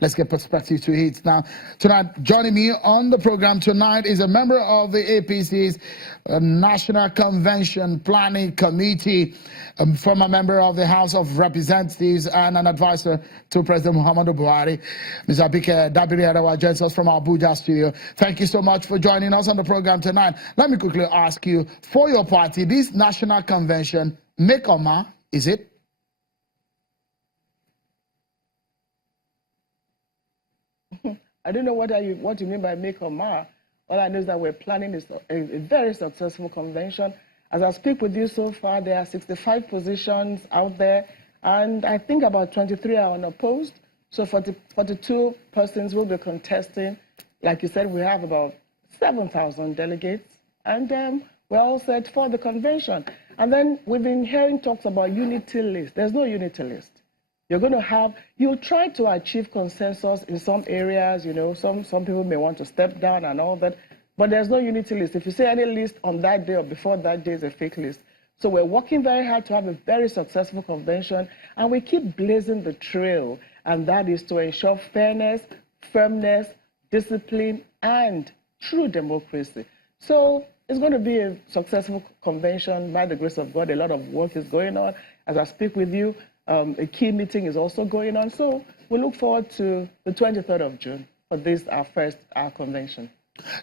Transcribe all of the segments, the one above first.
Let's get perspective to it. Now, tonight, joining me on the program tonight is a member of the APC's National Convention Planning Committee, former member of the House of Representatives and an advisor to President Muhammadu Buhari. Ms. Abike Dabiri joins us from our Abuja studio. Thank you so much for joining us on the program tonight. Let me quickly ask you, for your party, this National Convention, make or ma, is it? I don't know what you mean by make or ma. All I know is that we're planning a very successful convention. As I speak with you so far, there are 65 positions out there, and I think about 23 are unopposed. So 42 persons will be contesting. Like you said, we have about 7,000 delegates, and we're all set for the convention. And then we've been hearing talks about unity list. There's no unity list. You'll try to achieve consensus in some areas, some people may want to step down and all that, but there's no unity list. If you say any list on that day or before that day is a fake list. So we're working very hard to have a very successful convention, and we keep blazing the trail, and that is to ensure fairness, firmness, discipline, and true democracy. So it's going to be a successful convention by the grace of God. A lot of work is going on. As I speak with you, a key meeting is also going on. So we look forward to the 23rd of June for this, our first convention.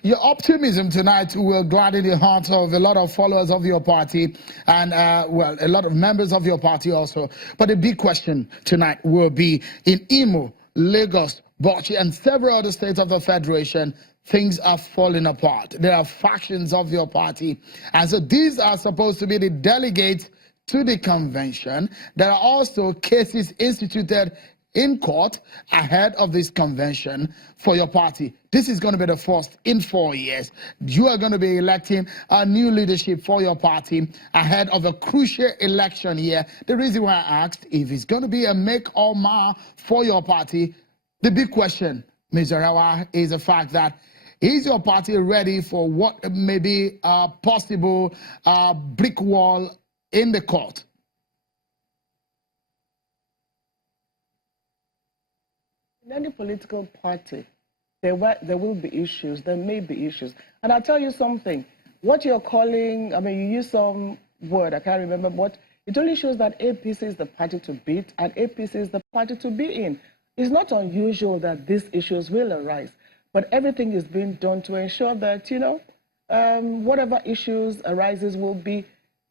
Your optimism tonight will gladden the hearts of a lot of followers of your party and, well, a lot of members of your party also. But the big question tonight will be in Imo, Lagos, Bauchi, and several other states of the Federation, things are falling apart. There are factions of your party. And so these are supposed to be the delegates to the convention. There are also cases instituted in court ahead of this convention for your party. This is going to be the first in 4 years. You are going to be electing a new leadership for your party ahead of a crucial election year. The reason why I asked if it's going to be a make or ma for your party, the big question, Ms. Arawa, is the fact that is your party ready for what may be a possible brick wall in the court? In any political party, there will be issues, there may be issues. And I'll tell you something, what you're calling, I mean, you use some word, I can't remember, but it only shows that APC is the party to beat and APC is the party to be in. It's not unusual that these issues will arise, but everything is being done to ensure that, whatever issues arises will be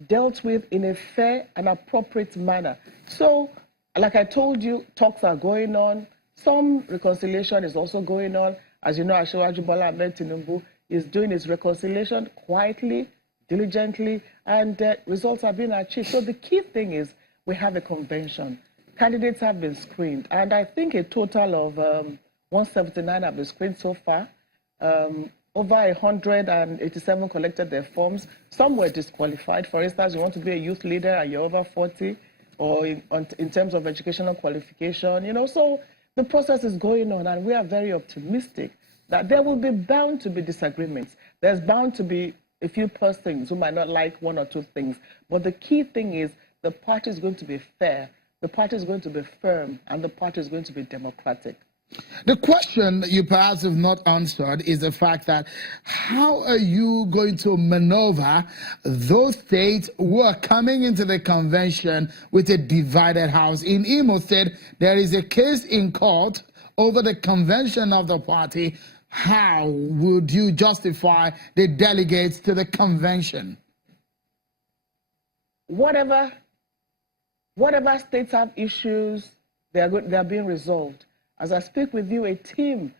dealt with in a fair and appropriate manner. So, like I told you, talks are going on. Some reconciliation is also going on. As you know, Asiwaju Bola Ahmed Tinubu is doing his reconciliation quietly, diligently, and results are being achieved. So the key thing is we have a convention. Candidates have been screened, and I think a total of 179 have been screened so far. Over 187 collected their forms. Some were disqualified. For instance, you want to be a youth leader and you're over 40, or in terms of educational qualification, so the process is going on, and we are very optimistic that there will be bound to be disagreements. There's bound to be a few persons who might not like one or two things, but the key thing is the party is going to be fair, the party is going to be firm, and the party is going to be democratic. The question you perhaps have not answered is the fact that how are you going to maneuver those states who are coming into the convention with a divided house? In Imo State, there is a case in court over the convention of the party. How would you justify the delegates to the convention? Whatever states have issues, they are being resolved. As I speak with you, a team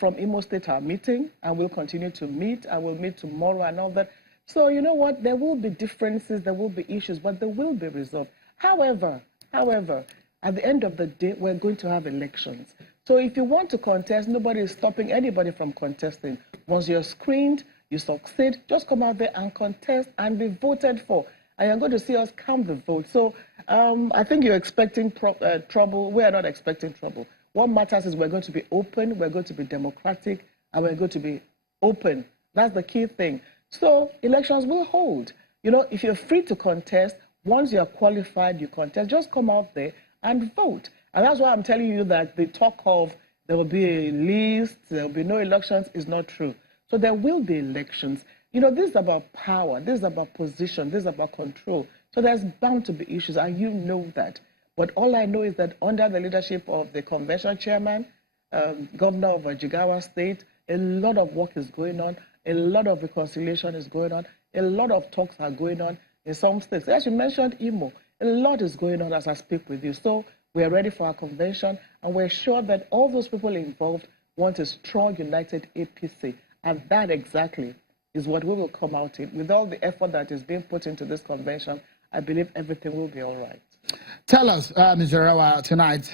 from Imo State are meeting, and we'll continue to meet, and we'll meet tomorrow and all that. So you know what? There will be differences, there will be issues, but they will be resolved. However, at the end of the day, we're going to have elections. So if you want to contest, nobody is stopping anybody from contesting. Once you're screened, you succeed, just come out there and contest and be voted for. And you're going to see us count the vote. So I think you're expecting trouble. We are not expecting trouble. What matters is we're going to be open, we're going to be democratic, and we're going to be open. That's the key thing. So elections will hold. If you're free to contest, once you're qualified, you contest, just come out there and vote. And that's why I'm telling you that the talk of there will be a list, there will be no elections, is not true. So there will be elections. You know, this is about power, this is about position, this is about control. So there's bound to be issues, and you know that. But all I know is that under the leadership of the convention chairman, governor of Jigawa State, a lot of work is going on, a lot of reconciliation is going on, a lot of talks are going on in some states. As you mentioned, Imo, a lot is going on as I speak with you. So we are ready for our convention, and we're sure that all those people involved want a strong, united APC. And that exactly is what we will come out in. With all the effort that is being put into this convention, I believe everything will be all right. Tell us, Mr. Rawa, tonight,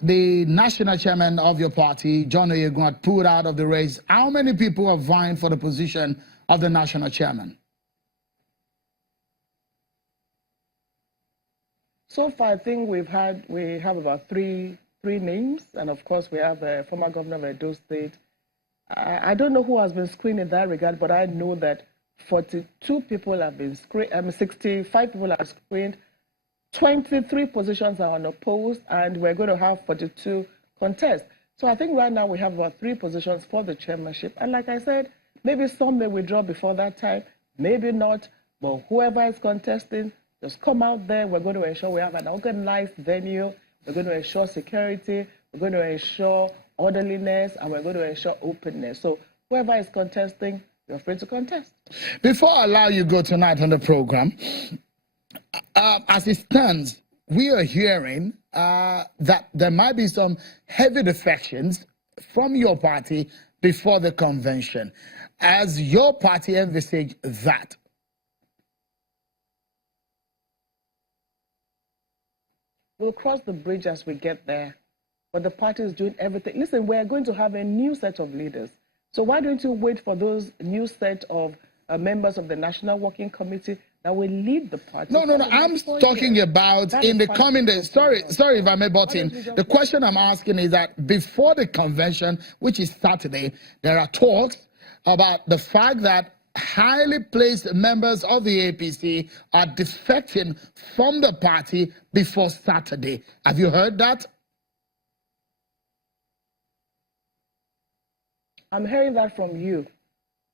the national chairman of your party, John Oyegun, had pulled out of the race. How many people are vying for the position of the national chairman? So far, I think we have about three names, and of course we have a former governor of Edo State. I don't know who has been screened in that regard, but I know that 42 people have been screened, 65 people are screened, 23 positions are unopposed, and we're going to have 42 contests. So I think right now we have about 3 positions for the chairmanship. And like I said, maybe some may withdraw before that time, maybe not, but whoever is contesting, just come out there. We're going to ensure we have an organized venue. We're going to ensure security. We're going to ensure orderliness, and we're going to ensure openness. So whoever is contesting, you're free to contest. Before I allow you to go tonight on the program, as it stands, we are hearing that there might be some heavy defections from your party before the convention. As your party envisage that? We'll cross the bridge as we get there. But the party is doing everything. Listen, we're going to have a new set of leaders. So why don't you wait for those new set of members of the National Working Committee that will lead the party? No. I'm talking about in the coming days. Sorry if I may butt in. The question I'm asking is that before the convention, which is Saturday, there are talks about the fact that highly placed members of the APC are defecting from the party before Saturday. Have you heard that? I'm hearing that from you.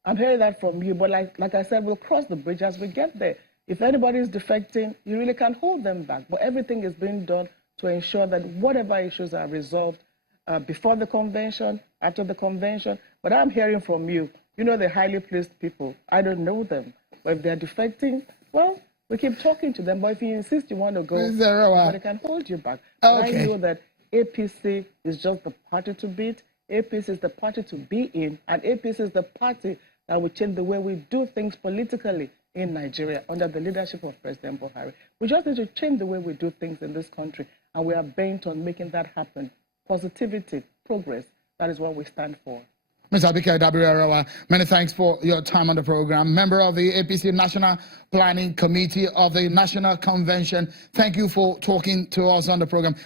But like I said, we'll cross the bridge as we get there. If anybody is defecting, you really can't hold them back. But everything is being done to ensure that whatever issues are resolved before the convention, after the convention. But I'm hearing from you. You know the highly placed people. I don't know them. But if they're defecting, well, we keep talking to them. But if you insist you want to go, nobody can hold you back. Okay. I know that APC is just the party to beat. APC is the party to be in, and APC is the party that will change the way we do things politically in Nigeria under the leadership of President Buhari. We just need to change the way we do things in this country, and we are bent on making that happen. Positivity, progress, that is what we stand for. Ms. Abike Dabiri-Arawa, many thanks for your time on the program. Member of the APC National Planning Committee of the National Convention, thank you for talking to us on the program.